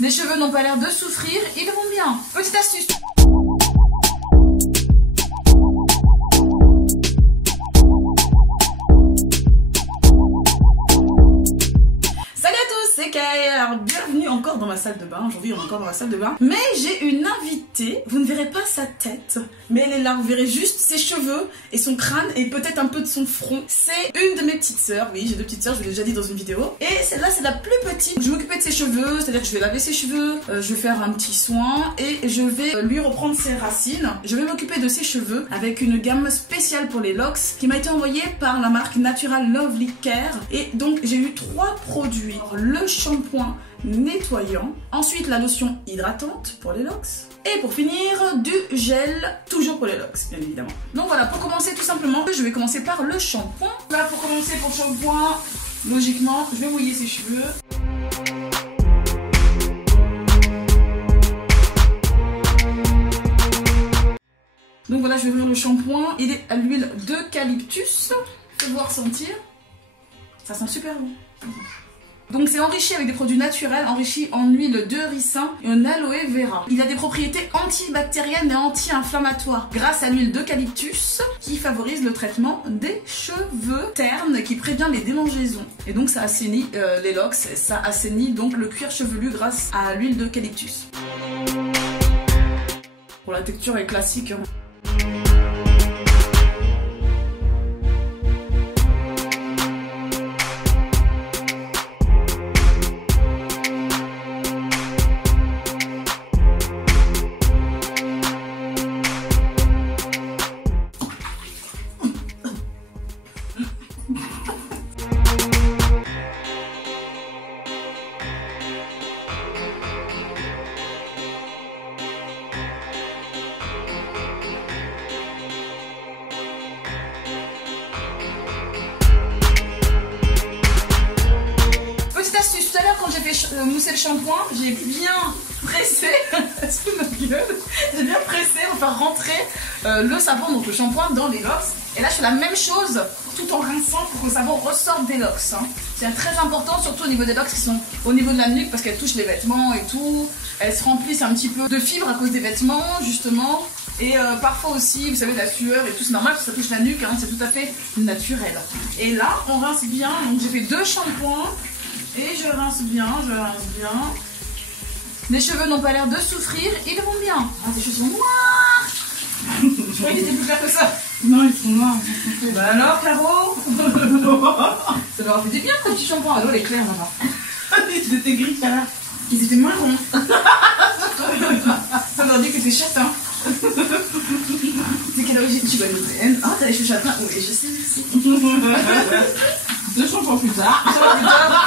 Les cheveux n'ont pas l'air de souffrir, ils vont bien. Petite astuce. Bienvenue encore dans ma salle de bain. Aujourd'hui on est encore dans la salle de bain. Mais j'ai une invitée. Vous ne verrez pas sa tête, mais elle est là. Vous verrez juste ses cheveux et son crâne et peut-être un peu de son front. C'est une de mes petites sœurs. Oui, j'ai deux petites sœurs, je vous l'ai déjà dit dans une vidéo. Et celle-là c'est la plus petite. Je vais m'occuper de ses cheveux, c'est-à-dire que je vais laver ses cheveux, je vais faire un petit soin et je vais lui reprendre ses racines. Je vais m'occuper de ses cheveux avec une gamme spéciale pour les locks qui m'a été envoyée par la marque Natural Lovely Care. Et donc j'ai eu 3 produits. Le shampoing nettoyant, ensuite la lotion hydratante pour les locks et pour finir du gel toujours pour les locks bien évidemment. Donc voilà, pour commencer tout simplement je vais commencer par le shampoing. Là pour commencer pour le shampoing, logiquement je vais mouiller ses cheveux. Donc voilà, je vais ouvrir le shampoing, il est à l'huile d'eucalyptus, faites voir sentir, ça sent super bon. Donc c'est enrichi avec des produits naturels, enrichi en huile de ricin et en aloe vera. Il a des propriétés antibactériennes et anti-inflammatoires grâce à l'huile d'eucalyptus qui favorise le traitement des cheveux ternes, qui prévient les démangeaisons. Et donc ça assainit les locks, ça assainit donc le cuir chevelu grâce à l'huile d'eucalyptus. Pour la texture est classique. Tout à l'heure quand j'ai fait mousser le shampoing, j'ai bien pressé, sous ma gueule, j'ai bien pressé pour faire rentrer le savon, donc le shampoing, dans les locks. Et là je fais la même chose tout en rinçant pour que le savon ressorte des locks. C'est très important, surtout au niveau des locks qui sont au niveau de la nuque parce qu'elles touchent les vêtements et tout. Elles se remplissent un petit peu de fibres à cause des vêtements justement. Et parfois aussi, vous savez, de la sueur et tout, c'est normal parce que ça touche la nuque, hein, c'est tout à fait naturel. Et là on rince bien, donc j'ai fait 2 shampoings. Et je rince bien, Les cheveux n'ont pas l'air de souffrir, ils vont bien. Ah, tes cheveux sont noirs. Je croyais qu'ils étaient plus clairs que ça. Non, ils sont noirs. Bah alors, Caro. Ça leur a fait du bien, ce petit shampoing. Alors, les clairs, là-bas. Ils étaient gris, tout à l'heure. Ils étaient marrons. Ça leur dit que t'es châtain. C'est quelle origine? Tu vas nous. Ah, t'as les cheveux châtains? Oui, je sais, merci. 2 shampoings plus tard.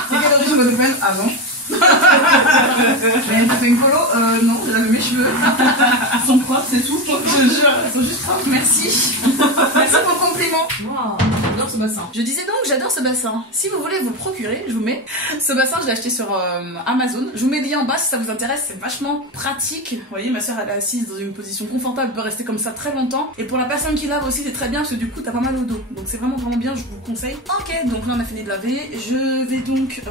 C'est quelle origine guadeloupéenne? Ah bon? T'as fait une colo? Non, j'ai lavé mes cheveux. Ils sont propres, c'est tout. Je te jure, ils sont juste propres. Merci. Merci pour le compliment. Wow, j'adore ce bassin. Je disais donc, j'adore ce bassin. Si vous voulez vous le procurer, je vous mets. Ce bassin, je l'ai acheté sur Amazon. Je vous mets le lien en bas si ça vous intéresse. C'est vachement pratique. Vous voyez, ma soeur elle est assise dans une position confortable, elle peut rester comme ça très longtemps. Et pour la personne qui lave aussi, c'est très bien parce que du coup, t'as pas mal au dos. Donc c'est vraiment bien, je vous conseille. Ok, donc là on a fini de laver. Je vais donc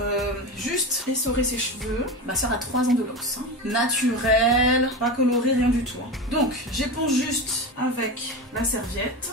juste essorer ses cheveux. Ma soeur a 3 ans de locks. Hein. Naturel, pas coloré, rien du tout. Hein. Donc j'éponge juste avec la serviette.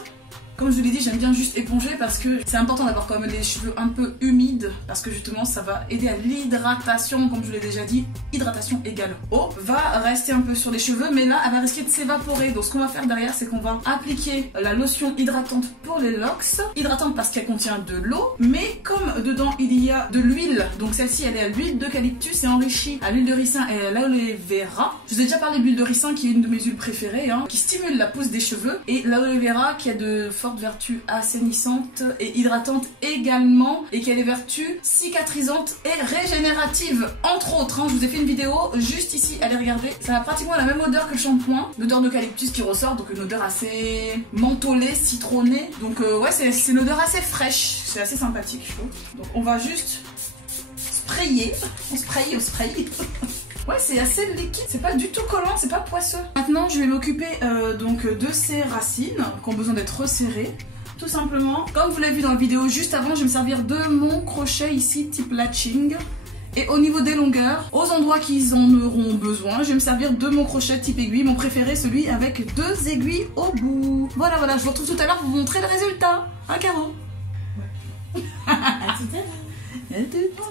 Comme je vous l'ai dit, j'aime bien juste éponger parce que c'est important d'avoir quand même les cheveux un peu humides parce que justement ça va aider à l'hydratation, comme je vous l'ai déjà dit, hydratation égale eau, va rester un peu sur les cheveux mais là elle va risquer de s'évaporer. Donc ce qu'on va faire derrière c'est qu'on va appliquer la lotion hydratante pour les locks, hydratante parce qu'elle contient de l'eau, mais comme dedans il y a de l'huile, donc celle-ci elle est à l'huile d'eucalyptus et enrichie à l'huile de ricin et à l'aloe vera. Je vous ai déjà parlé de l'huile de ricin qui est une de mes huiles préférées, hein, qui stimule la pousse des cheveux, et l'aloe vera qui a de fortes vertus assainissantes et hydratantes également, et qui a des vertus cicatrisantes et régénératives entre autres. Hein. Je vous ai fait une vidéo juste ici, allez regarder. Ça a pratiquement la même odeur que le shampoing, l'odeur d'eucalyptus qui ressort, donc une odeur assez mentholée, citronnée. Donc ouais, c'est une odeur assez fraîche, c'est assez sympathique je trouve. Donc on va juste sprayer, on spray. Ouais, c'est assez liquide, c'est pas du tout collant, c'est pas poisseux. Maintenant, je vais m'occuper donc de ces racines qui ont besoin d'être resserrées. Tout simplement, comme vous l'avez vu dans la vidéo juste avant, je vais me servir de mon crochet ici, type latching. Et au niveau des longueurs, aux endroits qu'ils en auront besoin, je vais me servir de mon crochet type aiguille, mon préféré, celui avec 2 aiguilles au bout. Voilà, voilà, je vous retrouve tout à l'heure pour vous montrer le résultat. Hein, Caro? À tout à l'heure.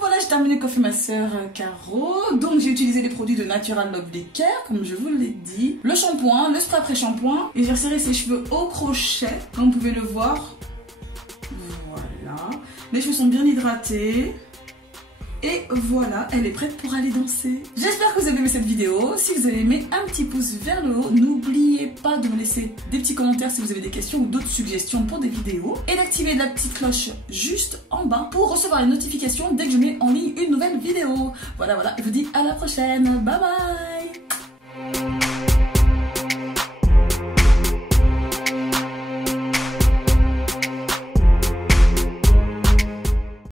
Voilà, j'ai terminé le coiffé ma sœur Caro. Donc j'ai utilisé les produits de Natural Lovely Care, comme je vous l'ai dit. Le shampoing, le spray après shampoing. Et j'ai resserré ses cheveux au crochet, comme vous pouvez le voir. Voilà. Les cheveux sont bien hydratés. Et voilà, elle est prête pour aller danser. J'espère que vous avez aimé cette vidéo. Si vous avez aimé, un petit pouce vers le haut. N'oubliez pas de me laisser des petits commentaires si vous avez des questions ou d'autres suggestions pour des vidéos. Et d'activer la petite cloche juste en bas pour recevoir les notifications dès que je mets en ligne une nouvelle vidéo. Voilà, voilà. Je vous dis à la prochaine. Bye bye.